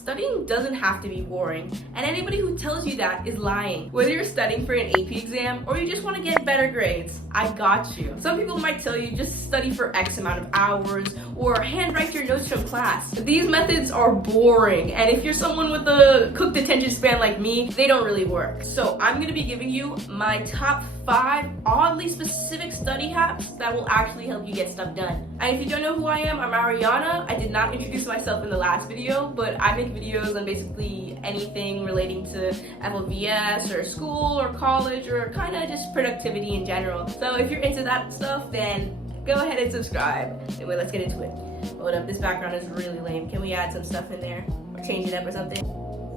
Studying doesn't have to be boring, and anybody who tells you that is lying. Whether you're studying for an AP exam or you just want to get better grades, I got you. Some people might tell you just study for X amount of hours or handwrite your notes from class. These methods are boring, and if you're someone with a cooked attention span like me, they don't really work. So I'm going to be giving you my top 5 oddly specific study hacks that will actually help you get stuff done. And if you don't know who I am, I'm Ariana. I did not introduce myself in the last video, but I make videos on basically anything relating to FLVS or school or college or kind of just productivity in general. So if you're into that stuff, then go ahead and subscribe. Anyway, let's get into it. Hold up, this background is really lame. Can we add some stuff in there or change it up or something?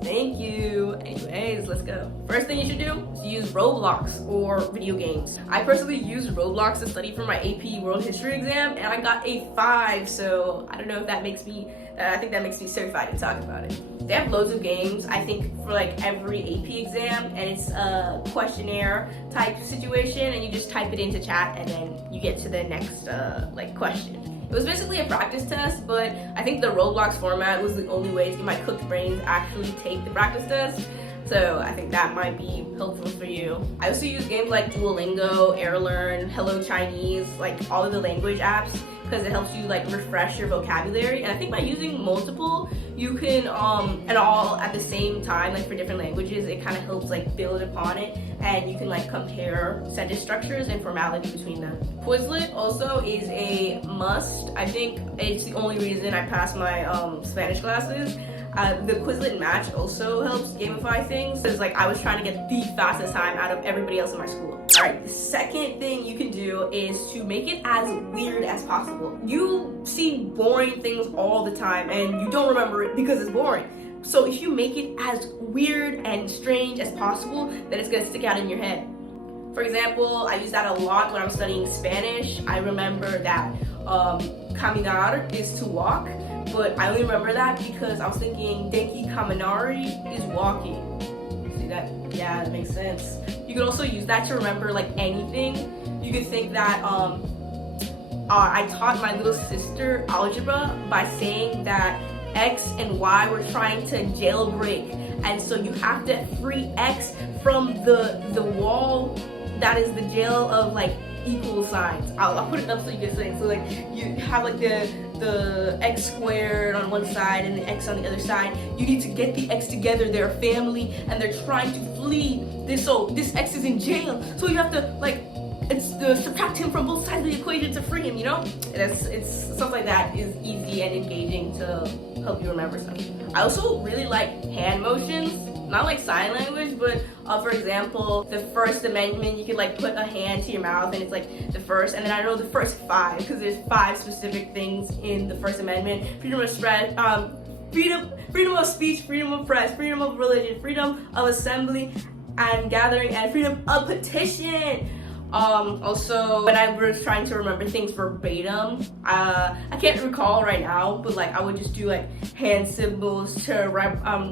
Thank you. Anyways, let's go. First thing you should do is use Roblox or video games. I personally used Roblox to study for my AP World History exam, and I got a 5, so I don't know if that makes me, I think that makes me certified to talk about it. They have loads of games, I think, for like every AP exam, and it's a questionnaire type situation, and you just type it into chat, and then you get to the next like question. It was basically a practice test, but I think the Roblox format was the only way to get my cooked brains actually take the practice test. So I think that might be helpful for you. I also use games like Duolingo, AirLearn, Hello Chinese, like all of the language apps, because it helps you like refresh your vocabulary. And I think by using multiple, you can and all at the same time, like for different languages, it kind of helps like build upon it, and you can like compare sentence structures and formality between them. Quizlet also is a must. I think it's the only reason I passed my Spanish classes. The Quizlet match also helps gamify things, because like I was trying to get the fastest time out of everybody else in my school. Alright, the second thing you can do is to make it as weird as possible. You see boring things all the time and you don't remember it because it's boring. So if you make it as weird and strange as possible, then it's gonna stick out in your head. For example, I use that a lot when I'm studying Spanish. I remember that caminar is to walk, but I only remember that because I was thinking denki caminari is walking. See that? Yeah, that makes sense. You could also use that to remember like anything. You could think that I taught my little sister algebra by saying that X and Y were trying to jailbreak, and so you have to free X from the wall that is the jail of like equal signs. I'll put it up so you can see. So like you have like the X squared on one side and the X on the other side. You need to get the X together. They're a family and they're trying to flee. So this X is in jail. So you have to like subtract him from both sides of the equation to free him, you know? It's stuff like that is easy and engaging to help you remember stuff. I also really like hand motions. Not like sign language, but for example, the First Amendment, you could like put a hand to your mouth and it's like the first, and then I know the first 5 because there's 5 specific things in the First Amendment: freedom of spread, freedom of speech, freedom of press, freedom of religion, freedom of assembly and gathering, and freedom of petition. Also, when I was trying to remember things verbatim, I can't recall right now, but like I would just do like hand symbols to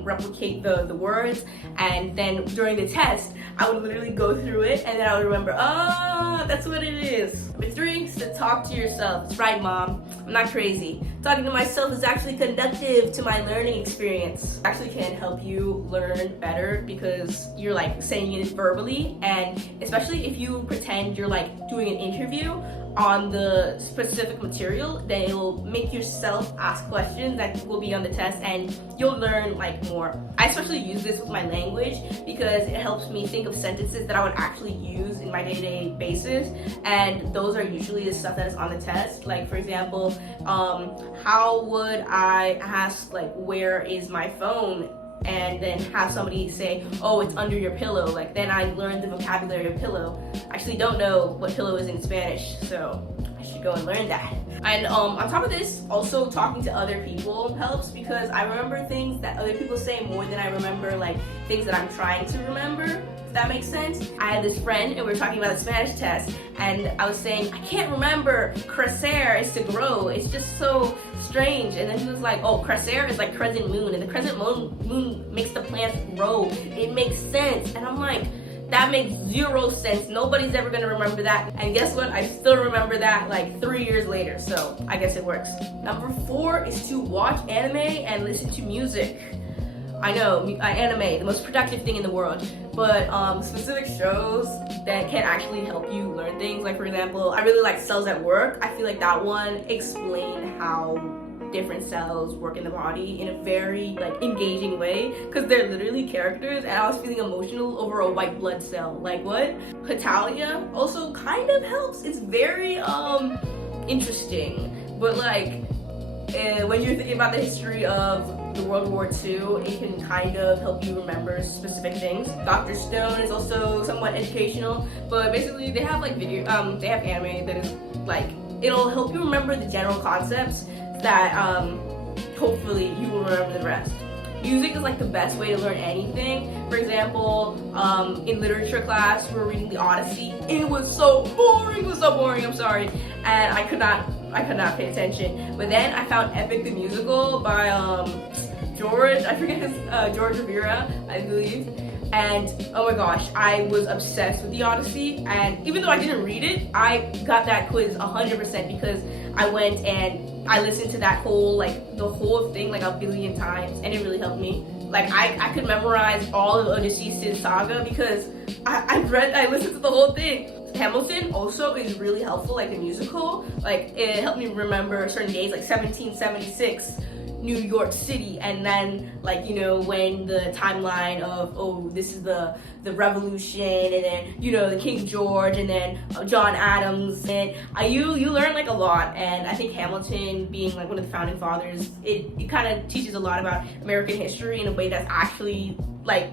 replicate the words, and then during the test, I would literally go through it, and then I would remember, oh, that's what it is. Number 3 is to talk to yourself. That's right, Mom. I'm not crazy. Talking to myself is actually conductive to my learning experience. It actually can help you learn better because you're like saying it verbally, and especially if you pretend you're like doing an interview on the specific material, then it will make yourself ask questions that will be on the test, and you'll learn like more. I especially use this with my language because it helps me think of sentences that I would actually use in my day-to-day basis, and those are usually the stuff that is on the test. Like for example, how would I ask like, where is my phone? And then have somebody say, oh, it's under your pillow. Like then I learned the vocabulary of pillow. I actually don't know what pillow is in Spanish, so I should go and learn that. And on top of this, also talking to other people helps, because I remember things that other people say more than I remember like things that I'm trying to remember, if that makes sense. I had this friend and we were talking about the Spanish test, and I was saying, I can't remember crecer is to grow. It's just so strange. And then he was like, oh, crecer is like crescent moon, and the crescent moon makes the plants grow. It makes sense. And I'm like, that makes 0 sense. Nobody's ever gonna remember that. And guess what? I still remember that like 3 years later. So I guess it works. Number 4 is to watch anime and listen to music. I know, anime, the most productive thing in the world, but specific shows that can actually help you learn things. Like for example, I really like Cells at Work. I feel like that one explained how different cells work in the body in a very like engaging way, because they're literally characters, and I was feeling emotional over a white blood cell. Like what? Hetalia also kind of helps. It's very interesting, but like when you're thinking about the history of the World War II, it can kind of help you remember specific things. Dr. Stone is also somewhat educational, but basically they have like they have anime that is like, it'll help you remember the general concepts that hopefully you will remember the rest. Music is like the best way to learn anything. For example, in literature class, we were reading the Odyssey. It was so boring. It was so boring. I'm sorry, and I could not pay attention. But then I found Epic the Musical by George. I forget his George Rivera, I believe. And oh my gosh, I was obsessed with the Odyssey. And even though I didn't read it, I got that quiz 100% because I went and I listened to that whole, like, the whole thing like a billion times, and it really helped me. Like, I could memorize all of Odysseus' saga because I listened to the whole thing. Hamilton also is really helpful, like the musical. Like, it helped me remember certain days, like 1776, New York City, and then, like, you know, when the timeline of, oh, this is the revolution, and then, you know, the King George, and then John Adams, and you learn like a lot. And I think Hamilton, being like one of the founding fathers, it kind of teaches a lot about American history in a way that's actually like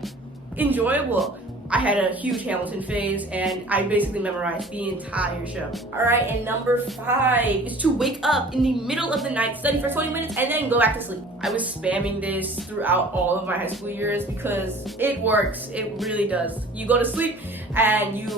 enjoyable. I had a huge Hamilton phase, and I basically memorized the entire show. All right, and number 5 is to wake up in the middle of the night, study for 20 minutes, and then go back to sleep. I was spamming this throughout all of my high school years because it works. It really does. You go to sleep, and you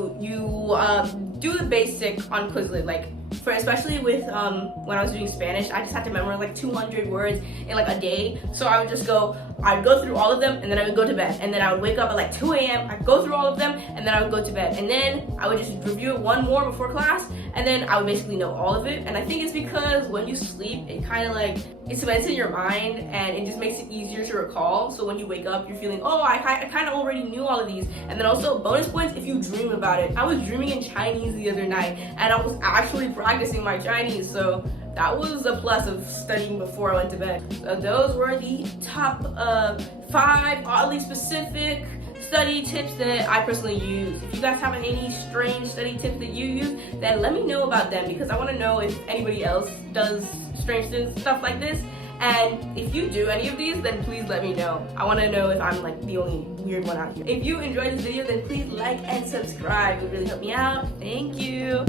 do the basic on Quizlet, like, especially with when I was doing Spanish, I just had to memorize like 200 words in like a day. So I'd go through all of them, and then I would go to bed, and then I would wake up at like 2 a.m. I'd go through all of them, and then I would go to bed, and then I would just review it one more before class, and then I would basically know all of it. And I think it's because when you sleep, it kind of like, it cements in your mind, and it just makes it easier to recall. So when you wake up, you're feeling, oh, I kind of already knew all of these. And then also bonus points if you dream about it. I was dreaming in Chinese the other night, and I was actually practicing my Chinese, so that was a plus of studying before I went to bed. So those were the top 5 oddly specific study tips that I personally use. If you guys have any strange study tips that you use, then let me know about them, because I want to know if anybody else does strange stuff like this. And if you do any of these, then please let me know. I want to know if I'm like the only weird one out here. If you enjoyed this video, then please like and subscribe. It would really help me out. Thank you.